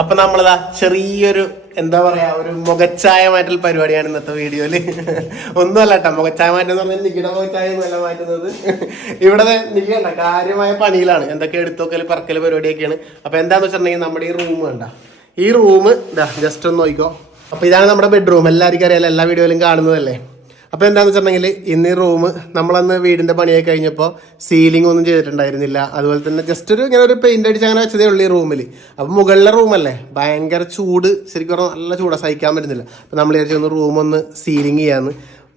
അപ്പൊ നമ്മളതാ ചെറിയൊരു എന്താ പറയാ ഒരു മുഖച്ചായ മാറ്റൽ പരിപാടിയാണ് ഇന്നത്തെ വീഡിയോയിൽ. ഒന്നുമല്ല കേട്ടോ മുഖച്ചായ മാറ്റം എന്ന് പറഞ്ഞാൽ നികിട മുഖച്ചായ എന്നല്ല മാറ്റുന്നത്. ഇവിടെ നിൽക്കണ്ട കാര്യമായ പണിയിലാണ്. എന്തൊക്കെ എടുത്തോക്കൽ പറക്കൽ പരിപാടിയൊക്കെയാണ്. അപ്പൊ എന്താന്ന് വെച്ചിട്ടുണ്ടെങ്കിൽ നമ്മുടെ ഈ റൂം വേണ്ട ഈ റൂം ഇതാ ജസ്റ്റ് ഒന്ന് നോക്കിക്കോ. അപ്പൊ ഇതാണ് നമ്മുടെ ബെഡ്റൂം എല്ലാവർക്കും അറിയാലോ എല്ലാ വീഡിയോയിലും കാണുന്നതല്ലേ? അപ്പോൾ എന്താണെന്ന് വെച്ചിട്ടുണ്ടെങ്കിൽ ഇന്ന് ഈ റൂം നമ്മളന്ന് വീടിന്റെ പണിയൊക്കെ കഴിഞ്ഞപ്പോൾ സീലിംഗ് ഒന്നും ചെയ്തിട്ടുണ്ടായിരുന്നില്ല. അതുപോലെ തന്നെ ജസ്റ്റ് ഒരു ഇങ്ങനെ ഒരു പെയിന്റ് അടിച്ച് അങ്ങനെ വെച്ചതേ ഉള്ളൂ ഈ റൂമിൽ അപ്പോൾ മുകളിലെ റൂമല്ലേ ഭയങ്കര ചൂട്. ശരിക്കും പറഞ്ഞാൽ നല്ല ചൂടാണ് സഹിക്കാൻ പറ്റുന്നില്ല. അപ്പോൾ നമ്മൾ വിചാരിച്ചു റൂം ഒന്ന് സീലിംഗ് ചെയ്യാന്ന്.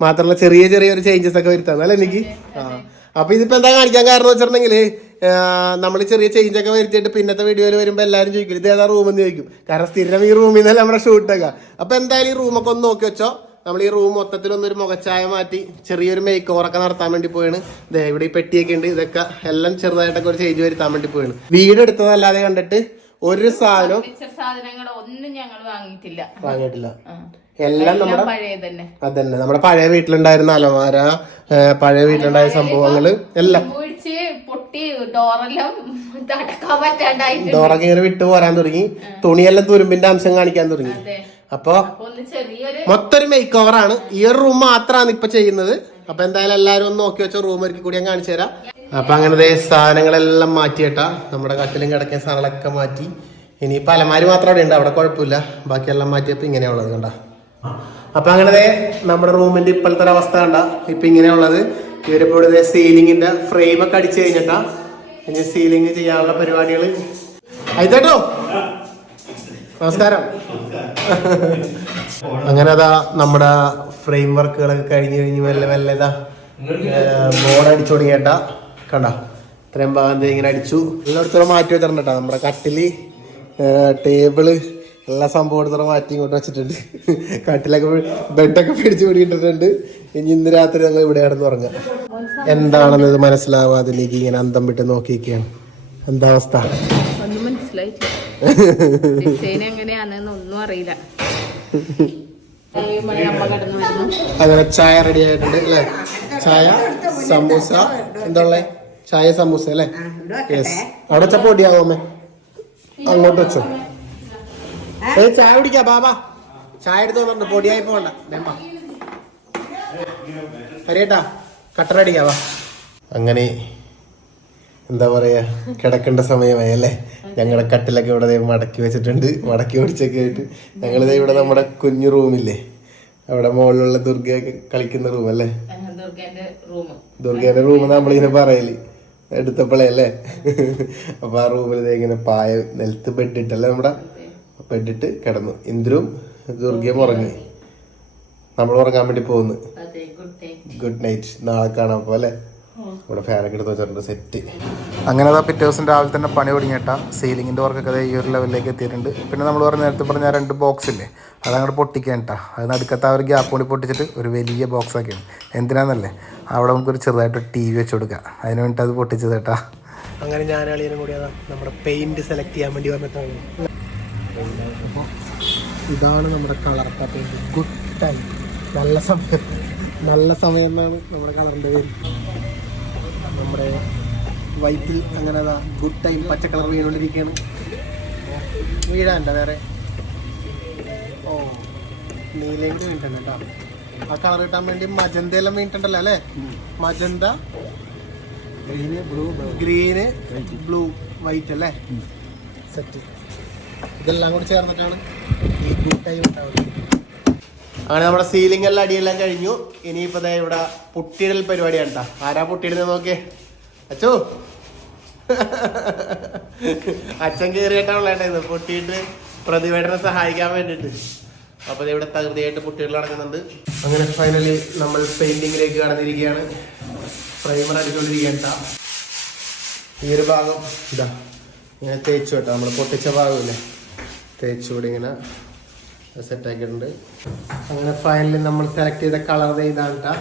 മാത്രമല്ല ചെറിയ ചെറിയ ഒരു ചേഞ്ചസ് ഒക്കെ വരുത്താന്ന്. അല്ലേ എനിക്ക് ആ. അപ്പോൾ ഇതിപ്പോൾ എന്താ കാണിക്കാൻ കാരണം വെച്ചിട്ടുണ്ടെങ്കിൽ നമ്മൾ ചെറിയ ചേഞ്ച് ഒക്കെ വരുത്തിയിട്ട് പിന്നത്തെ വീഡിയോയിൽ വരുമ്പോൾ എല്ലാവരും ചോദിക്കും ഇത് ഏതാ റൂമെന്ന് ചോദിക്കും. കാരണം സ്ഥിരം ഈ റൂമിൽ നിന്നല്ല നമ്മുടെ ഷൂട്ടൊക്കെ അപ്പോൾ എന്തായാലും ഈ റൂമൊക്കെ ഒന്ന് നോക്കി വെച്ചോ. നമ്മൾ ഈ റൂം മൊത്തത്തിലൊന്നൊരു മുഖച്ചായ മാറ്റി ചെറിയൊരു മേക്ക് ഓവറൊക്കെ നടത്താൻ വേണ്ടി പോയാണ് ദേ ഇവിടെ ഈ പെട്ടിയൊക്കെ ഉണ്ട്. ഇതൊക്കെ എല്ലാം ചെറുതായിട്ടൊക്കെ ഒരു ചേഞ്ച് വരുത്താൻ വേണ്ടി പോയാണ് വീട് എടുത്തതല്ലാതെ കണ്ടിട്ട് ഒരു സാധനം സാധനങ്ങൾ ഒന്നും ഞങ്ങൾ വാങ്ങിയിട്ടില്ല. വാങ്ങിയിട്ടില്ല. എല്ലാം നമ്മുടെ അതന്നെ. നമ്മുടെ പഴയ വീട്ടിലുണ്ടായിരുന്ന അലമാര പഴയ വീട്ടിലുണ്ടായ സംഭവങ്ങൾ എല്ലാം. ഡോറൊക്കെ ഇങ്ങനെ വിട്ടു പോരാൻ തുടങ്ങി. തുണിയെല്ലാം തുരുമ്പിന്റെ അംശം കാണിക്കാൻ തുടങ്ങി. അപ്പൊ അപ്പൊ ചെറിയൊരു മൊത്തം ഒരു മേക്ക് ഓവർ ആണ്. ഈ ഒരു റൂം മാത്രമാണ് ഇപ്പൊ ചെയ്യുന്നത്. അപ്പൊ എന്തായാലും എല്ലാരും ഒന്ന് നോക്കി വെച്ച റൂം ഒരുക്കി കൂടി ഞാൻ കാണിച്ചു തരാം. അപ്പൊ അങ്ങനത്തെ സാധനങ്ങളെല്ലാം മാറ്റിയിട്ടാ നമ്മുടെ കട്ടിലും കിടക്കുന്ന സാധനങ്ങളൊക്കെ മാറ്റി. ഇനിയിപ്പോ അലമാരി മാത്രം അവിടെ ഉണ്ട്. അവിടെ കുഴപ്പമില്ല. ബാക്കിയെല്ലാം മാറ്റിയപ്പോ ഇങ്ങനെയുള്ളത് കണ്ട? അപ്പൊ അങ്ങനത്തെ നമ്മുടെ റൂമിന്റെ ഇപ്പോഴത്തെ ഒരു അവസ്ഥ കണ്ട? ഇപ്പൊ ഇങ്ങനെയുള്ളത് ഇവരിപ്പോ ഇവിടെ സീലിംഗിന്റെ ഫ്രെയിം ഒക്കെ അടിച്ചു കഴിഞ്ഞിട്ടാ. ഇനി സീലിംഗ് ചെയ്യാനുള്ള പരിപാടികൾ അയച്ചേട്ടോ നമസ്കാരം. അങ്ങനെ അതാ നമ്മുടെ ഫ്രെയിം വർക്കുകളൊക്കെ കഴിഞ്ഞു കഴിഞ്ഞ് മെല്ലെ മെല്ലെ ഇതാ ബോർഡ് അടിച്ചു തുടങ്ങിയേട്ടാ. കണ്ട? ഇത്രയും ഭാഗം ഇങ്ങനെ അടിച്ചു. എല്ലായിടത്തോളം മാറ്റി വെച്ചിട്ടുണ്ട് കേട്ടോ. നമ്മുടെ കട്ടിൽ ടേബിൾ എല്ലാ സംഭവം എടുത്തോടെ മാറ്റി ഇങ്ങോട്ട് വെച്ചിട്ടുണ്ട്. കട്ടിലൊക്കെ ബെഡൊക്കെ പിടിച്ചു പിടിയിട്ടിട്ടുണ്ട്. ഇനി ഇന്ന് രാത്രി ഞങ്ങൾ ഇവിടെ കിടന്ന് ഉറങ്ങാം എന്താണെന്ന് ഇത് മനസ്സിലാവാതെ എനിക്ക് ഇങ്ങനെ അന്തം വിട്ട് നോക്കിയിരിക്കുകയാണ്. എന്താ അവസ്ഥ? ഡിസൈൻ എങ്ങനെയാണെന്ന് ഒന്നും അറിയില്ല. അങ്ങനെ ചായ റെഡി ആയിട്ടുണ്ട് അല്ലേ? ചായ സമൂസ എന്താ ഉള്ളേ? ചായ സമൂസ അല്ലേ? യെസ് അവിടെ വെച്ച പൊടിയാവും അമ്മേ. അങ്ങോട്ട് വെച്ചോ. ഏ? ചായ കുടിക്കാ ബാബാ ചായ എടുത്ത് വന്നിട്ടുണ്ട് പൊടിയായി പോകണ്ട. വേമ്പ കട്ടറടിക്കാവാ അങ്ങനെ എന്താ പറയാ കിടക്കേണ്ട സമയമായി അല്ലേ? ഞങ്ങളുടെ കട്ടിലൊക്കെ ഇവിടെ മടക്കി വെച്ചിട്ടുണ്ട് മടക്കി ഓടിച്ചൊക്കെ ആയിട്ട്. ഞങ്ങളിത് ഇവിടെ നമ്മുടെ കുഞ്ഞു റൂമില്ലേ? അവിടെ മുകളിലുള്ള ദുർഗയൊക്കെ കളിക്കുന്ന റൂം അല്ലേ? ദുർഗന്റെ റൂം ദുർഗയുടെ റൂം നമ്മളിങ്ങനെ പറയൽ എടുത്തപ്പോഴേ അല്ലേ? അപ്പൊ ആ റൂമിൽ ഇങ്ങനെ പായ നിലത്ത് ബെഡിട്ടല്ലേ നമ്മുടെ? ബെഡിട്ട് കിടന്നു. ഇന്ദ്രും ദുർഗയും ഉറങ്ങി. നമ്മൾ ഉറങ്ങാൻ വേണ്ടി പോകുന്നു. ഗുഡ് നൈറ്റ് ഗുഡ് നൈറ്റ് നാളെ കാണാൻ പോലെ ഇവിടെ ഫാനൊക്കെ എടുത്ത് വെച്ചിട്ടുണ്ട് സെറ്റ് അങ്ങനെ അതാ പിറ്റേ ദിവസം രാവിലെ തന്നെ പണി തുടങ്ങിയിട്ടാ. സീലിങ്ങിന്റെ വർക്കൊക്കെ അതേ ഈ ഒരു ലെവലിലേക്ക് എത്തിയിട്ടുണ്ട്. പിന്നെ നമ്മൾ പറഞ്ഞ നേരത്തെ പറഞ്ഞ രണ്ട് ബോക്സ് ഇല്ലേ അതങ്ങോട്ട് പൊട്ടിക്കാൻ കേട്ടാ അത് നടുക്കത്ത് ആ ഒരു ഗ്യാപ്പ് കൂടി പൊട്ടിച്ചിട്ട് ഒരു വലിയ ബോക്സ് ആക്കിയാണ് എന്തിനാന്നല്ലേ? അവിടെ നമുക്കൊരു ചെറുതായിട്ട് ടി വി വെച്ച് കൊടുക്കാം. അതിന് വേണ്ടിയിട്ട് അത് പൊട്ടിച്ചത് കേട്ടാ അങ്ങനെ ഞാൻ അളിയനും കൂടി അതാ നമ്മുടെ പെയിന്റ് സെലക്ട് ചെയ്യാൻ വേണ്ടി വന്നിട്ടാണ്. അപ്പോൾ ഇതാണ് നമ്മുടെ കളർ ഗുഡ് ടൈം നല്ല സമയം. നല്ല സമയം എന്നാണ് നമ്മുടെ കളറിന്റെ പേര്. വൈറ്റിൽ അങ്ങനെ അതാ ഗുഡ് ടൈം പച്ച കളർ വീണുകൊണ്ടിരിക്കുകയാണ്. വീഴാണ്ട വേറെ. ഓ നീലയും കൂടി വീണിട്ടുണ്ട് കേട്ടോ ആ കളർ കിട്ടാൻ വേണ്ടി മജന്തയെല്ലാം വീണിട്ടുണ്ടല്ലോ അല്ലേ? Magenta green blue green blue white അല്ലേ? സെറ്റ് ഇതെല്ലാം കൂടി ചേർന്നിട്ടാണ് ഈ ഗുഡ് ടൈം ഉണ്ടാവുന്നത്. അങ്ങനെ നമ്മുടെ സീലിംഗ് എല്ലാം അടിയെല്ലാം കഴിഞ്ഞു. ഇനിയിപ്പോ ഇവിടെ പുട്ടിയിടൽ പരിപാടിയാണ് കേട്ടോ ആരാ പുട്ടിയിടുന്നത് നോക്കിയേ? അച്ചോ. അച്ഛൻ കയറിയിട്ടാണുള്ളത് പൊട്ടിയിട്ട് പ്രതിവേടനെ സഹായിക്കാൻ വേണ്ടിയിട്ട്. അപ്പൊ ദേ ഇവിടെ തകൃതിയായിട്ട് പൊട്ടികൾ നടക്കുന്നുണ്ട്. അങ്ങനെ ഫൈനലി നമ്മൾ പെയിന്റിങ്ങിലേക്ക് കടന്നിരിക്കുകയാണ്. പ്രൈമർ അടിച്ചുകൊണ്ടിരിക്കുകയാണ് ട്ടാ. ഈ ഒരു ഭാഗം ഇതാ. ഇങ്ങനെ തേച്ചു കേട്ടോ. നമ്മൾ പൊട്ടിച്ച ഭാഗമില്ലേ? തേച്ചുകൂടി ഇങ്ങനെ സെറ്റ് ആക്കിയിട്ടുണ്ട്. അങ്ങനെ ഫൈനലി നമ്മൾ സെലക്ട് ചെയ്ത കളർ ഇതാണ് കേട്ടോ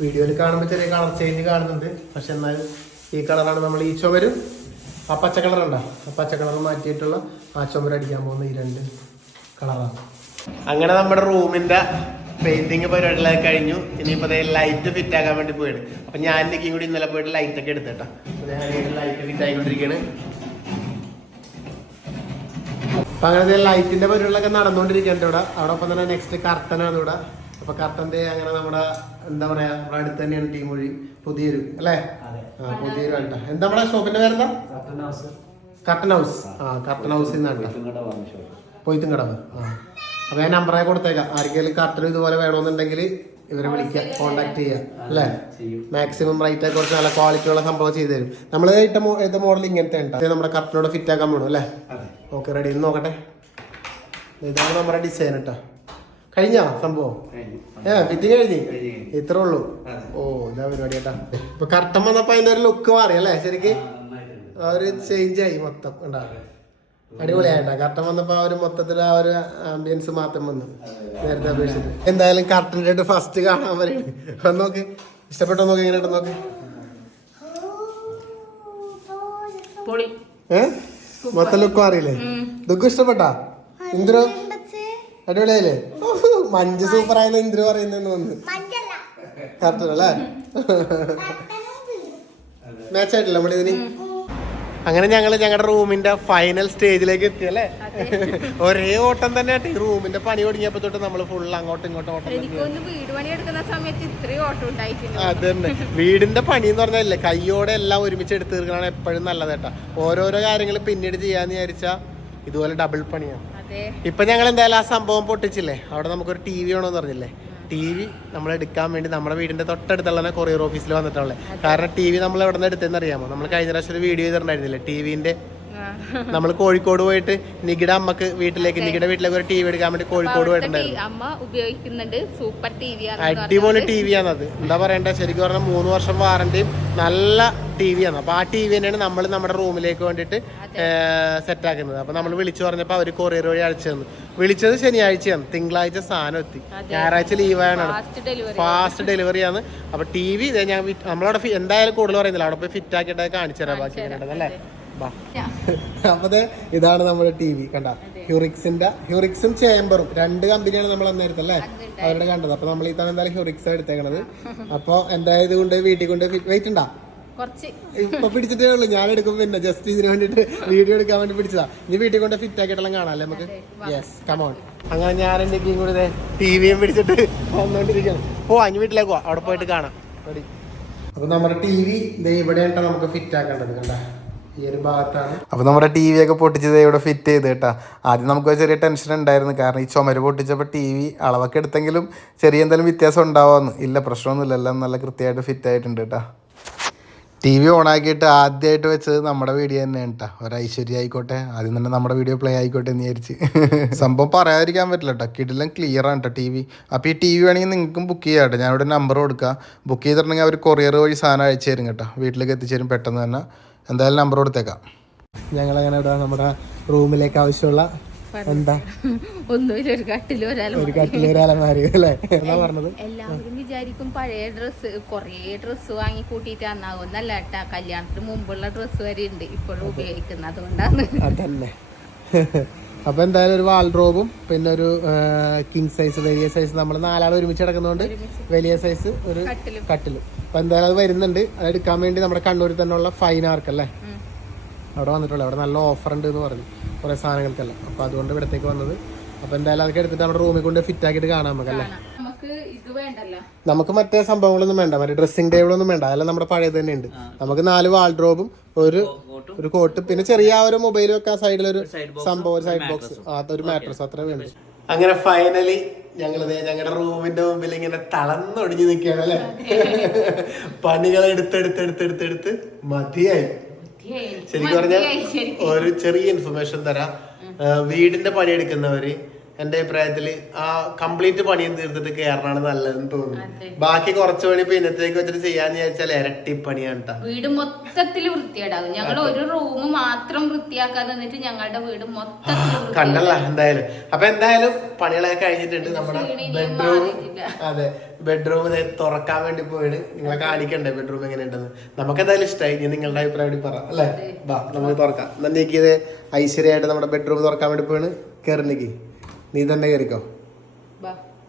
വീഡിയോയിൽ കാണുമ്പോൾ ചെറിയ കളർ ചേഞ്ച് കാണുന്നുണ്ട്. പക്ഷെ എന്നാലും ഈ കളറാണ് നമ്മൾ ഈ ചുമരും ആ പച്ച കളറുണ്ടോ ആ പച്ച കളർ മാറ്റിയിട്ടുള്ള ആ ചുമരടിക്കാൻ പോകുന്ന ഈ രണ്ട് കളറാണ്. അങ്ങനെ നമ്മുടെ റൂമിന്റെ പെയിന്റിങ് പരിപാടികളൊക്കെ കഴിഞ്ഞു. ഇനിയിപ്പോ ലൈറ്റ് ഫിറ്റ് ആക്കാൻ വേണ്ടി പോയാണ് അപ്പൊ ഞാൻ എനിക്കും കൂടി ഇന്നലെ പോയിട്ട് ലൈറ്റ് ഒക്കെ എടുത്തേട്ടാ. ലൈറ്റ് ഫിറ്റ് ആയിക്കൊണ്ടിരിക്കുകയാണ് അപ്പൊ അങ്ങനെ ലൈറ്റിന്റെ പരിപാടികളൊക്കെ നടന്നുകൊണ്ടിരിക്കുന്നുണ്ട് ഇവിടെ. അവിടെ ഒപ്പം തന്നെ നെക്സ്റ്റ് കർട്ടനാണ് ഇവിടെ. അപ്പൊ കർട്ടന്റെ അങ്ങനെ നമ്മുടെ എന്താ പറയാ നമ്മുടെ അടുത്ത് തന്നെയാണ് ടീം വഴി പുതിയൊരു അല്ലേ? ആ പുതിയൊരു എന്താ നമ്മുടെ ഷോപ്പിന്റെ പേരെന്താ? കർട്ടൻ ഹൗസ് ആ കർട്ടൻ ഹൗസിൽ നിന്നാണ് പോയിത്തും കടവ് ആ. അപ്പൊ ഞാൻ നമ്പറായി കൊടുത്തേക്കാം. ആർക്കെങ്കിലും കർട്ടൻ ഇതുപോലെ വേണമെന്നുണ്ടെങ്കിൽ ഇവരെ വിളിക്കുക കോണ്ടാക്ട് ചെയ്യുക അല്ലേ? മാക്സിമം റേറ്റ് ഒക്കെ കുറച്ച് നല്ല ക്വാളിറ്റി ഉള്ള സംഭവം ചെയ്തു തരും. നമ്മൾ ഇട്ട ഇത് മോഡൽ ഇങ്ങനത്തെ ഉണ്ട് അത് നമ്മുടെ കർട്ടനോട് ഫിറ്റ് ആക്കാൻ വേണം അല്ലേ? ഓക്കെ റെഡി നോക്കട്ടെ. ഇതാണ് നമ്മുടെ ഡിസൈൻ കേട്ടോ കഴിഞ്ഞോ സംഭവം? ഏ ഫിറ്റിങ് കഴിഞ്ഞ്? ഇത്രേ ഉള്ളൂ ഓ ഇതാ പരിപാടി കേട്ടാ. ഇപ്പൊ കറക്റ്റം വന്നപ്പോ അതിന്റെ ഒരു ലുക്ക് മാറി അല്ലേ? ശരിക്ക്? ആ ഒരു ചേഞ്ച് ആയി മൊത്തം. ഉണ്ടാകും അടിപൊളിയായിട്ടാ. കറക്റ്റം വന്നപ്പോ ആ ഒരു മൊത്തത്തിൽ ആ ഒരു ആംബിയൻസ് മാറ്റം വന്നു. നേരത്തെ അപേക്ഷിച്ചിട്ട്. എന്തായാലും കറക്റ്റിന്റെ ഫസ്റ്റ് കാണാൻ പറയുന്നത് ഒന്ന് നോക്ക്. ഇഷ്ടപ്പെട്ടോ നോക്ക് എങ്ങനെ ഉണ്ടെന്ന് നോക്ക്. പൊളി. ഏ? മൊത്തം ലുക്ക് മാറിയില്ലേ? ദുഃഖം ഇഷ്ടപ്പെട്ടാ? ഇന്ദ്രോ അടിപൊളിയായില്ലേ? മഞ്ജു സൂപ്പർ ആയെന്ന് എന്തിനു പറയുന്നെന്ന് വന്ന് കറക്റ്റ് അല്ലേ? മാച്ച് ആയിട്ടില്ല നമ്മുടെ ഇതിന്? അങ്ങനെ ഞങ്ങൾ ഞങ്ങളുടെ റൂമിന്റെ ഫൈനൽ സ്റ്റേജിലേക്ക് എത്തി അല്ലേ? ഒരേ ഓട്ടം തന്നെ ഈ റൂമിന്റെ പണി തുടങ്ങിയപ്പോ തൊട്ട് നമ്മൾ ഫുൾ അങ്ങോട്ടും ഇങ്ങോട്ടും ഓട്ടം അത് തന്നെ വീടിന്റെ പണി എന്ന് പറഞ്ഞാലേ കയ്യോടെ എല്ലാം ഒരുമിച്ച് എടുത്ത് തീർക്കണാണ് എപ്പോഴും നല്ലതേട്ടാ ഓരോരോ കാര്യങ്ങൾ പിന്നീട് ചെയ്യാന്ന് വിചാരിച്ചാ ഇതുപോലെ ഡബിൾ പണിയാണ് ഇപ്പൊ ഞങ്ങൾ എന്തായാലും ആ സംഭവം പൊട്ടിച്ചില്ലേ? അവിടെ നമുക്കൊരു ടി വി വേണമെന്ന് പറഞ്ഞില്ലേ? ടി വി നമ്മൾ എടുക്കാൻ വേണ്ടി നമ്മുടെ വീടിന്റെ തൊട്ടടുത്തുള്ള കൊറിയർ ഓഫീസിൽ വന്നിട്ടുള്ളത്. കാരണം ടി വി നമ്മൾ എവിടെ നിന്ന് എടുത്തെന്ന് അറിയാമോ? നമ്മൾ കഴിഞ്ഞ പ്രാവശ്യം ഒരു വീഡിയോ ചെയ്തിട്ടുണ്ടായിരുന്നില്ലേ? ടി വിന്റെ. നമ്മൾ കോഴിക്കോട് പോയിട്ട് നികിട അമ്മയ്ക്ക് വീട്ടിലേക്ക് നികിട വീട്ടിലേക്ക് ഒരു ടി വി എടുക്കാൻ വേണ്ടി കോഴിക്കോട് പോയിട്ടുണ്ടായിരുന്നു. അമ്മ ഉപയോഗിക്കുന്നുണ്ട്. സൂപ്പർ ടി വി അടിപൊളി ടി വി ആണത്. എന്താ പറയണ്ടേ? ശരിക്കും പറഞ്ഞാൽ മൂന്ന് വർഷം വാറണ്ടിയും നല്ല ടി വി ആണ്. അപ്പൊ ആ ടി വി തന്നെയാണ് നമ്മൾ നമ്മുടെ റൂമിലേക്ക് വേണ്ടിയിട്ട് സെറ്റ് ആക്കുന്നത്. അപ്പൊ നമ്മൾ വിളിച്ചു പറഞ്ഞപ്പോ അവർ കൊറിയർ വഴി അയച്ചു തന്നു. വിളിച്ചത് ശനിയാഴ്ചയാണ്. തിങ്കളാഴ്ച സാധനം എത്തി. ഞായറാഴ്ച ലീവാണ് ഫാസ്റ്റ് ഡെലിവറി ആണ്. അപ്പൊ ടി വി ഞാൻ നമ്മളവിടെ എന്തായാലും കൂടുതൽ പറയുന്നില്ല. അവിടെ പോയി ഫിറ്റ് ആക്കിയിട്ട് കാണിച്ചു തരാം. ബാക്കി അല്ലേ? ബാ. അപ്പൊ ഇതാണ് നമ്മുടെ ടി വി കണ്ട? ഹ്യൂറിക്സിന്റെ ഹ്യൂറിക്സും ചേംബറും. രണ്ട് കമ്പനിയാണ് നമ്മൾ അന്നേരത്തെ അല്ലേ? അവരുടെ കണ്ടത്. അപ്പൊ നമ്മൾ ഈ തവണ എന്തായാലും ഹ്യൂറിക്സ് എടുത്തേക്കണത്. അപ്പൊ എന്തായത് കൊണ്ട് വീട്ടിൽ കൊണ്ട് വെയിറ്റ് ഉണ്ടാ? ഇപ്പൊ പിടിച്ചിട്ടേ ഉള്ളൂ. ഞാൻ എടുക്കുമ്പോ പിന്നെ. ജസ്റ്റ് ഇതിന് വേണ്ടിട്ട് വീഡിയോ എടുക്കാൻ വേണ്ടി പിടിച്ചതാ. ഇനി വീട്ടിൽ കൊണ്ട് ഫിറ്റ് ആക്കിയിട്ടെല്ലാം കാണാനല്ലേ നമുക്ക്? യെസ് കമോൺ അങ്ങനെ ഞാൻ എന്റെ കൂടെ ടി വിയും പിടിച്ചിട്ട് വന്നോണ്ടിരിക്കണം. പോവാ ഇനി വീട്ടിലേക്ക് പോവാ. അവിടെ പോയിട്ട് കാണാം. അപ്പൊ നമ്മുടെ ടി വി ഇവിടെ നമുക്ക് ഫിറ്റ് ആക്കേണ്ടത് കണ്ട? ഭാഗത്താണ്. അപ്പോൾ നമ്മുടെ ടി വി ഒക്കെ പൊട്ടിച്ചത് ഇവിടെ ഫിറ്റ് ചെയ്ത് കേട്ടാ? ആദ്യം നമുക്ക് ചെറിയ ടെൻഷൻ ഉണ്ടായിരുന്നു. കാരണം ഈ ചുമര് പൊട്ടിച്ചപ്പോൾ ടി വി അളവൊക്കെ എടുത്തെങ്കിലും ചെറിയ എന്തെങ്കിലും വ്യത്യാസം ഉണ്ടാവാന്ന്. ഇല്ല പ്രശ്നമൊന്നുമില്ല എല്ലാം നല്ല കൃത്യമായിട്ട് ഫിറ്റ് ആയിട്ടുണ്ട് കേട്ടാ. ടി വി ഓണാക്കിയിട്ട് ആദ്യമായിട്ട് വെച്ചത് നമ്മുടെ വീഡിയോ തന്നെ കേട്ടോ. ഒരു ഐശ്വര്യ ആയിക്കോട്ടെ. ആദ്യം തന്നെ നമ്മുടെ വീഡിയോ പ്ലേ ആയിക്കോട്ടെ എന്ന് വിചാരിച്ച്. സംഭവം പറയാതിരിക്കാൻ പറ്റില്ല കേട്ടോ. കിടിലം ക്ലിയർ ആണ് കേട്ടോ ടി വി അപ്പോൾ ഈ ടി വി വേണമെങ്കിൽ നിങ്ങൾക്കും ബുക്ക് ചെയ്യാം കേട്ടോ. ഞാനിവിടെ നമ്പർ കൊടുക്കുക ബുക്ക് ചെയ്തിട്ടുണ്ടെങ്കിൽ അവർ കൊറിയർ വഴി സാധനം അയച്ചു തരും കേട്ടോ. വീട്ടിലേക്ക് എത്തിച്ചേരും പെട്ടെന്ന് തന്നെ. എന്തായാലും നമ്പർ കൊടുത്തേക്കാം. ഞങ്ങൾ അങ്ങനെ ഇവിടെ നമ്മുടെ റൂമിലേക്ക് ആവശ്യമുള്ള എന്താ? ഒന്നുമില്ല ഒരു കട്ടിൽ ഒരു കട്ടിൽ ഒരു അലമാരി അല്ലേ എന്താ പറഞ്ഞത്. എല്ലാവരും വിചാരിക്കും പഴയ ഡ്രസ്സ് കുറേ ഡ്രസ്സ് വാങ്ങി കൂട്ടിയിട്ട് അന്നാവുന്നല്ല കേട്ടാ. കല്യാണത്തിന് മുമ്പുള്ള ഡ്രസ്സ് വരെ ഉണ്ട് ഇപ്പോഴും ഉപയോഗിക്കുന്നത് അതുകൊണ്ടാണ് അതന്നെ. അപ്പൊ എന്തായാലും ഒരു വാൾഡ്രോബും പിന്നെ ഒരു കിങ് സൈസ് വലിയ സൈസ് നമ്മൾ നാലാൾ ഒരുമിച്ച് കിടക്കുന്നതുകൊണ്ട് വലിയ സൈസ് ഒരു കട്ടിലും. കട്ടിലും. അപ്പൊ എന്തായാലും അത് വരുന്നുണ്ട്. അത് എടുക്കാൻ വേണ്ടി നമ്മുടെ കണ്ണൂരിൽ തന്നെ ഉള്ള ഫൈൻ ആർക്ക് അല്ലേ അവിടെ വന്നിട്ടുള്ളത് അവിടെ നല്ല ഓഫർ ഉണ്ട് എന്ന് പറഞ്ഞു. കുറെ സാധനങ്ങൾക്കെല്ലാം. അപ്പൊ അതുകൊണ്ട് ഇവിടത്തേക്ക് വന്നത്. അപ്പൊ എന്തായാലും അതൊക്കെ എടുത്തിട്ട് നമ്മുടെ റൂമിൽ കൊണ്ട് ഫിറ്റ് ആക്കിയിട്ട് കാണാം നമുക്കല്ലേ. നമുക്ക് ഇത് വേണ്ടല്ലോ. നമുക്ക് മറ്റേ സംഭവങ്ങളൊന്നും വേണ്ട. മറ്റേ ഡ്രസ്സിംഗ് ടേബിൾ ഒന്നും വേണ്ട. അതെല്ലാം നമ്മുടെ പഴയത് തന്നെ ഉണ്ട് നമുക്ക് നാല് വാൾഡ്രോബും ഒരു ഒരു കോട്ട്. പിന്നെ ചെറിയ ആ ഒരു മൊബൈൽ വെക്കാൻ സൈഡിൽ ഒരു സംഭവം ഒരു സൈഡ് ബോക്സ് ഒരു മാട്രസ് അത്ര വേണ്ട. അങ്ങനെ ഫൈനലി ഞങ്ങൾ ഞങ്ങളുടെ റൂമിന്റെ മുമ്പിൽ ഇങ്ങനെ തളന്നൊടിഞ്ഞു നിൽക്കുകയാണ് അല്ലെ? പണികൾ എടുത്തെടുത്തെടുത്തെടുത്തെടുത്ത് മതിയായി. ശരിക്കും പറഞ്ഞാൽ ഒരു ചെറിയ ഇൻഫർമേഷൻ തരാം. വീടിന്റെ വീടിന്റെ പണിയെടുക്കുന്നവര് എന്റെ അഭിപ്രായത്തിൽ ആ കംപ്ലീറ്റ് പണിയും തീർത്തിട്ട് കയറണാണ് നല്ലതെന്ന് തോന്നുന്നു. ബാക്കി കുറച്ച് പണി പിന്നത്തേക്ക് വെച്ചിട്ട് ചെയ്യാന്ന് വിചാരിച്ചാൽ ഇരട്ടി പണിയാണ്. വീട് മൊത്തത്തിൽ വൃത്തിയേടാവും ഞങ്ങൾ ഒരു റൂം മാത്രം വൃത്തിയാക്കാൻ നിന്നിട്ട് ഞങ്ങളുടെ വീട് മൊത്തം കണ്ടല്ല എന്തായാലും. അപ്പൊ എന്തായാലും പണികളൊക്കെ കഴിഞ്ഞിട്ടുണ്ട് നമ്മുടെ ബെഡ്റൂം. അതെ ബെഡ്റൂം തുറക്കാൻ വേണ്ടി പോയിട്ട് നിങ്ങളെ കാണിക്കണ്ടേ ബെഡ്റൂം എങ്ങനെ ഉണ്ടെന്ന് നമുക്ക് എന്തായാലും ഇഷ്ടമായി ഇനി നിങ്ങളുടെ അഭിപ്രായം പറ അല്ലേ? വാ നമുക്ക് തുറക്കാം. എന്നാ നീക്കിയത് ഐശ്വര്യമായിട്ട് നമ്മുടെ ബെഡ്റൂം തുറക്കാൻ വേണ്ടി പോയാണ്. കയറിലേക്ക് നീ തന്നെ കയറിക്കോ.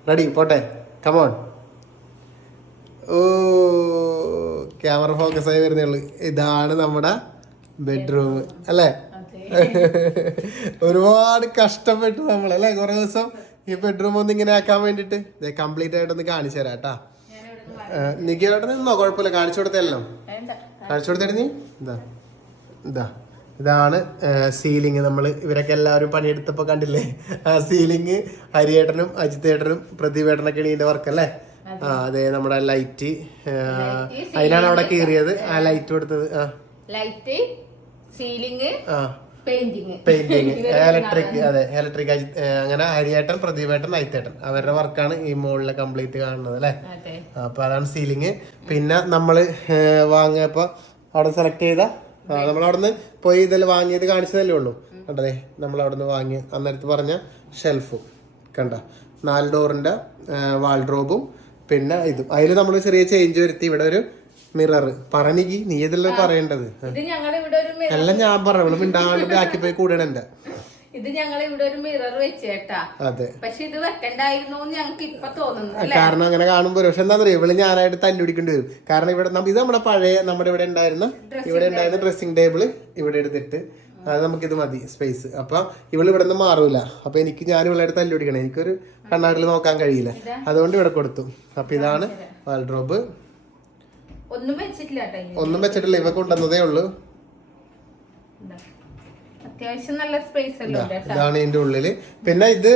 റെഡി പോട്ടെ. കമോൺ ഓ ക്യാമറ ഫോക്കസ് ആയി വരുന്നേ ഉള്ളൂ. ഇതാണ് നമ്മുടെ ബെഡ്റൂം അല്ലേ? ഒരുപാട് കഷ്ടപ്പെട്ടു നമ്മൾ അല്ലെ? കുറെ ദിവസം ഈ ബെഡ്റൂം ഒന്ന് ഇങ്ങനെ ആക്കാൻ വേണ്ടിട്ട് കംപ്ലീറ്റ് ആയിട്ടൊന്ന് കാണിച്ചു തരാം കേട്ടാ. നിക്കിയോടെ നിന്നോ? കുഴപ്പമില്ല. കാണിച്ചു കൊടുത്തല്ലോ കാണിച്ചു കൊടുത്തായിരുന്നു നീ. ഇതാ. ഇതാ. ഇതാണ് സീലിംഗ് നമ്മൾ ഇവരൊക്കെ എല്ലാവരും പണിയെടുത്തപ്പോ കണ്ടില്ലേ? ആ സീലിംഗ് ഹരിയേട്ടനും അജിത്തേട്ടനും പ്രതിഭേട്ടനൊക്കെയാണ് ഇതിന്റെ വർക്ക് അല്ലേ? ആ അതെ നമ്മുടെ ലൈറ്റ് അതിനാണ് അവിടെ കീറിയത്. ആ ലൈറ്റ് കൊടുത്തത്. ആ. ലൈറ്റ് സീലിംഗ് ആ. പെയിന്റിങ് ഇലക്ട്രിക് അതെ ഇലക്ട്രിക് അങ്ങനെ ഹരിയേട്ടൻ പ്രദീപേട്ടൻ നൈത്തേട്ടൻ അവരുടെ വർക്കാണ് ഈ മുകളിലെ കംപ്ലീറ്റ് കാണുന്നത് അല്ലേ? അപ്പൊ അതാണ് സീലിംഗ് പിന്നെ നമ്മൾ വാങ്ങിയപ്പോ അവിടെ സെലക്ട് ചെയ്ത നമ്മൾ അവിടുന്ന് പോയി ഇതെല്ലാം വാങ്ങിയത് കാണിച്ചതല്ലേ ഉള്ളൂ. കണ്ടതേ നമ്മളവിടുന്ന് വാങ്ങി അന്നേരത്ത് പറഞ്ഞ ഷെൽഫും കണ്ട നാല് ഡോറിന്റെ വാൾഡ്രോബും പിന്നെ ഇതും. അതിൽ നമ്മൾ ചെറിയ ചേഞ്ച് വരുത്തി ഇവിടെ ഒരു മിറർ പറഞ്ഞിക്ക് നീ ഇതെല്ലാം പറയേണ്ടത്. എല്ലാം ഞാൻ പറഞ്ഞു ഇവിടെ മിണ്ടാണ്ട് പോയി കൂടണ എന്റെ. ഇത് ഞങ്ങൾ ഇവിടെ ഒരു മിറർ വെച്ചേട്ടാ. അതെ. പക്ഷെ ഇത് വെക്കണ്ടായിരുന്നു ഞങ്ങൾക്ക് ഇപ്പൊ തോന്നുന്നു കാരണം അങ്ങനെ കാണുമ്പോൾ പക്ഷെ എന്താ പറയുക ഇവൾ ഞാനായിട്ട് തല്ലുപിടിക്കേണ്ടി വരും. കാരണം ഇവിടെ ഇത് നമ്മുടെ പഴയ നമ്മുടെ ഇവിടെ ഉണ്ടായിരുന്ന ഇവിടെ ഉണ്ടായിരുന്ന ഡ്രസ്സിംഗ് ടേബിൾ ഇവിടെ എടുത്തിട്ട് അത് നമുക്കിത് മതി സ്പേസ് അപ്പൊ ഇവൾ ഇവിടെ നിന്ന് മാറൂല. അപ്പൊ എനിക്ക് ഞാൻ ഇവളായിട്ട് തല്ലുപിടിക്കണം. എനിക്കൊരു കണ്ണാടിൽ നോക്കാൻ കഴിയില്ല. അതുകൊണ്ട് ഇവിടെ കൊടുത്തു. അപ്പൊ ഇതാണ് വാൾഡ്രോബ് ഒന്നും വെച്ചിട്ടില്ല ഒന്നും വെച്ചിട്ടില്ല. ഇവ കൊണ്ടുവന്നതേ ഉള്ളൂ. അത്യാവശ്യം നല്ല സ്പേസ് ഇതാണ് ഇതിന്റെ ഉള്ളിൽ. പിന്നെ ഇത്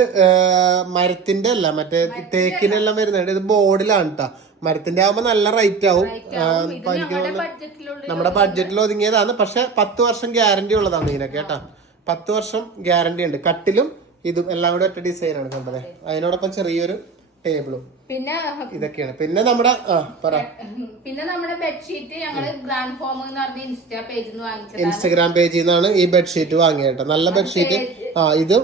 മരത്തിന്റെ അല്ല മറ്റേ തേക്കിനെല്ലാം വരുന്നുണ്ട് ഇത് ബോർഡിലാണ് കേട്ടോ മരത്തിന്റെ ആവുമ്പോ നല്ല റേറ്റ് ആവും. നമ്മുടെ ബഡ്ജറ്റിൽ ഒതുങ്ങിയതാണ്. പക്ഷെ പത്ത് വർഷം ഗ്യാരണ്ടി ഉള്ളതാണ് ഇതിനൊക്കെ കേട്ടോ പത്ത് വർഷം ഗ്യാരണ്ടി ഉണ്ട്. കട്ടിലും ഇതും എല്ലാം കൂടെ ഒറ്റ ഡിസൈൻ ആണ് കണ്ടത്. അതിനോടൊപ്പം ചെറിയൊരു ടേബിളും. പിന്നെ ഇതൊക്കെയാണ്. പിന്നെ നമ്മുടെ ആ പറ. പിന്നെ നമ്മുടെ ബെഡ്ഷീറ്റ് ഞങ്ങൾ ഗ്രാൻഡ് ഫോമ് എന്ന് പറഞ്ഞ ഇൻസ്റ്റാ പേജിൽ നിന്ന് വാങ്ങിച്ചത് ഇൻസ്റ്റഗ്രാം പേജിൽ നിന്നാണ് ഈ ബെഡ്ഷീറ്റ് വാങ്ങിയേട്ടോ നല്ല ബെഡ്ഷീറ്റ്. ആ ഇതും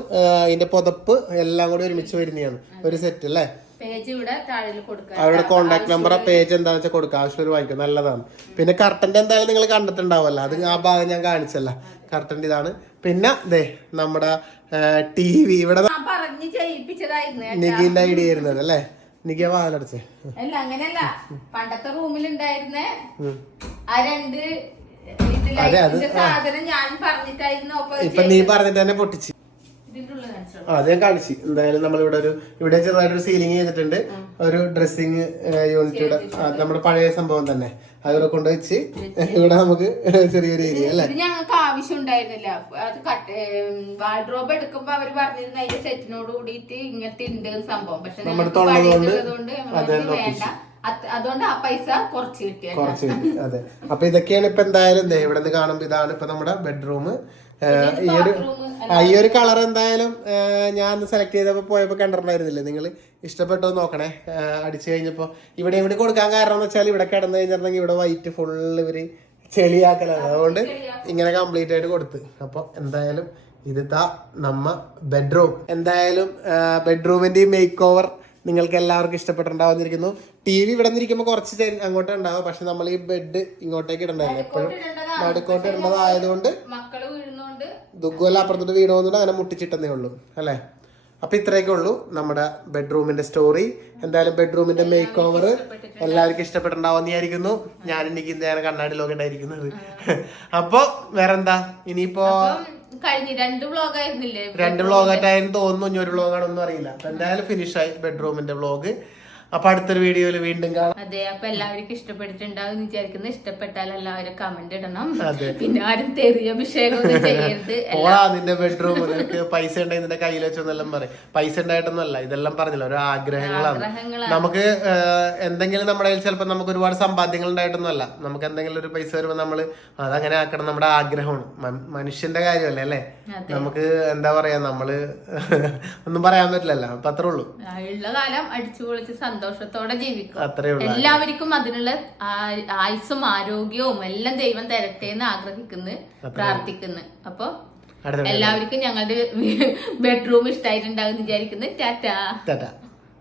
ഇതിന്റെ പുതപ്പ് എല്ലാം കൂടി ഒരുമിച്ച് വരുന്നതാണ്. ഒരു സെറ്റ് അല്ലേ? പേജ് ഇവിടെ താഴെ കൊടുക്കുക. അവരുടെ കോൺടാക്ട് നമ്പർ പേജ് എന്താണെന്ന് വെച്ചാൽ കൊടുക്കുക ആവശ്യം വാങ്ങിക്കും. നല്ലതാണ്. പിന്നെ കർട്ടന്റെ എന്തായാലും നിങ്ങൾ കണ്ടിട്ടുണ്ടാവല്ലോ അത് ആ ഭാഗം ഞാൻ കാണിച്ചല്ല. കർട്ടന്റെ ഇതാണ്. പിന്നെ ദേ നമ്മുടെ ടി വി ഇവിടെ പറഞ്ഞ് ചെയ്യിപ്പിച്ചതായിരുന്നു. നികിന്റെ ഐഡിയ ആയിരുന്നത് അല്ലേ? നികിയ വാതിലടച്ച് അല്ല അങ്ങനെയല്ല. പണ്ടത്തെ റൂമിൽ ഉണ്ടായിരുന്ന ആ രണ്ട് അതെ, അത് സാധനം ഞാൻ പറഞ്ഞിട്ടായിരുന്നു. ഇപ്പൊ നീ പറഞ്ഞിട്ട് തന്നെ പൊട്ടിച്ച്. ആ അത് ഞാൻ കാണിച്ചു. എന്തായാലും നമ്മളിവിടെ ഒരു ഇവിടെ ചെറുതായിട്ടൊരു സീലിംഗ് ചെയ്തിട്ടുണ്ട്. ഒരു ഡ്രസ്സിങ് യൂണിറ്റ് ഇവിടെ നമ്മുടെ പഴയ സംഭവം തന്നെ. അതിവിടെ കൊണ്ടുവച്ച് ഇവിടെ നമുക്ക് ചെറിയൊരു ഏരിയ അല്ലേ? ഞങ്ങൾക്ക് ആവശ്യം ഉണ്ടായിരുന്നില്ല. അത് കട്ട് വാർഡ്രോബ് എടുക്കുമ്പോ അവർ പറഞ്ഞിരുന്ന അതിന്റെ സെറ്റിനോട് കൂടിയിട്ട് ഇങ്ങനത്തെ ഉണ്ട് സംഭവം. പക്ഷെ വേണ്ട. അതുകൊണ്ട് ആ പൈസ കുറച്ച് കിട്ടിയ കുറച്ച് കിട്ടി അതെ. അപ്പൊ ഇതൊക്കെയാണ് ഇപ്പൊ എന്തായാലും ഇവിടെ നിന്ന് കാണുമ്പോ ഇതാണ് ഇപ്പൊ നമ്മുടെ ബെഡ്റൂം ഈ ഒരു ആ, ഈ ഒരു കളർ എന്തായാലും ഞാൻ സെലക്ട് ചെയ്തപ്പോൾ പോയപ്പോൾ കണ്ടിട്ടുണ്ടായിരുന്നില്ലേ? നിങ്ങൾ ഇഷ്ടപ്പെട്ടോ നോക്കണേ. അടിച്ചു കഴിഞ്ഞപ്പോ ഇവിടെ ഇവിടെ കൊടുക്കാൻ കാരണം എന്ന് വെച്ചാൽ ഇവിടെ കിടന്നു കഴിഞ്ഞിട്ടുണ്ടെങ്കിൽ ഇവിടെ വൈറ്റ് ഫുള്ള് ഇവർ ചെളിയാക്കലാണ്. അതുകൊണ്ട് ഇങ്ങനെ കംപ്ലീറ്റ് ആയിട്ട് കൊടുത്ത്. അപ്പോൾ എന്തായാലും ഇതാ നമ്മ ബെഡ്റൂം എന്തായാലും ബെഡ്റൂമിന്റെ മേക്ക് ഓവർ നിങ്ങൾക്ക് എല്ലാവർക്കും ഇഷ്ടപ്പെട്ടിട്ടുണ്ടാവുന്നിരിക്കുന്നു. ടി വി ഇവിടെ നിന്നിരിക്കുമ്പോൾ കുറച്ച് അങ്ങോട്ട് ഉണ്ടാവും. പക്ഷെ നമ്മൾ ഈ ബെഡ് ഇങ്ങോട്ടേക്ക് ഇടണ്ടായിരുന്നു എപ്പോഴും നടുക്കോട്ട് ഇടേണ്ടതായതുകൊണ്ട് മക്കൾ അപ്പുറത്തോട്ട് വീണോന്നുണ്ട് അങ്ങനെ മുട്ടിച്ചിട്ടെന്നേ ഉള്ളൂ അല്ലേ? അപ്പൊ ഇത്രയൊക്കെ ഉള്ളൂ നമ്മുടെ ബെഡ്റൂമിന്റെ സ്റ്റോറി. എന്തായാലും ബെഡ്റൂമിന്റെ മേക്ക് ഓവർ എല്ലാവർക്കും ഇഷ്ടപ്പെട്ടിട്ടുണ്ടാവുമെന്ന് വിചാരിക്കുന്നു. ഞാൻ എനിക്ക് നേരെ കണ്ണാടി ലോകണ്ടായിരിക്കുന്നത് അപ്പൊ വേറെന്താ? ഇനിയിപ്പോ കഴിഞ്ഞു രണ്ട് വ്ലോഗ് ആയിരുന്നില്ലേ രണ്ട് വ്ളോഗായിട്ടായിരുന്നു തോന്നുന്നു ഇനി ഒരു വ്ളോഗാണൊന്നും അറിയില്ല. എന്തായാലും ഫിനിഷ് ആയി ബെഡ്റൂമിന്റെ വ്ളോഗ് അപ്പൊ അടുത്തൊരു വീഡിയോയിൽ വീണ്ടും കാണാം. അതെ അപ്പൊ എല്ലാവർക്കും ഇഷ്ടപ്പെട്ടിട്ടുണ്ടാവും എന്ന് വിചാരിക്കുന്നു. ഇഷ്ടപ്പെട്ടാൽ എല്ലാവരും കമന്റ് ഇടണം. പിന്നെ ആരും തെറിയ അഭിഷേകം ചെയ്യരുത്. ഓളാ നിന്റെ ബെഡ്റൂം നിനക്ക് പൈസ ഉണ്ടെങ്കിൽ നിന്റെ കയ്യിൽ വെച്ചെന്നെല്ലാം പറയും. പൈസ ഉണ്ടായിട്ടൊന്നല്ല ഇതെല്ലാം പറഞ്ഞില്ല? ഓരോ ആഗ്രഹങ്ങളാണ്. നമുക്ക് എന്തെങ്കിലും നമ്മുടെ കയ്യിൽ ചിലപ്പോൾ നമുക്ക് ഒരുപാട് സമ്പാദ്യങ്ങൾ ഉണ്ടായിട്ടൊന്നുമല്ല നമുക്ക് എന്തെങ്കിലും ഒരു പൈസ വരുമ്പോൾ നമ്മൾ അതങ്ങനെ ആക്കണം നമ്മുടെ ആഗ്രഹമാണ്. മനുഷ്യന്റെ കാര്യമല്ലേ അല്ലേ? നമുക്ക് എന്താ പറയാ നമ്മൾ ഒന്നും പറയാൻ പറ്റില്ലല്ലോ. അപ്പൊ അത്രേ ഉള്ളൂ. ഉള്ള കാലം അടിച്ചു പൊളിച്ച് സന്തോഷത്തോടെ ജീവിക്കും. എല്ലാവർക്കും അതിനുള്ള ആയുസും ആയുസ്സും ആരോഗ്യവും എല്ലാം ദൈവം തരട്ടെ എന്ന് ആഗ്രഹിക്കുന്നു പ്രാർത്ഥിക്കുന്നു. അപ്പൊ എല്ലാവർക്കും ഞങ്ങളുടെ ബെഡ്റൂം ഇഷ്ടമായിട്ടുണ്ടാകും വിചാരിക്കുന്നു. ടാറ്റാ. ടാറ്റ.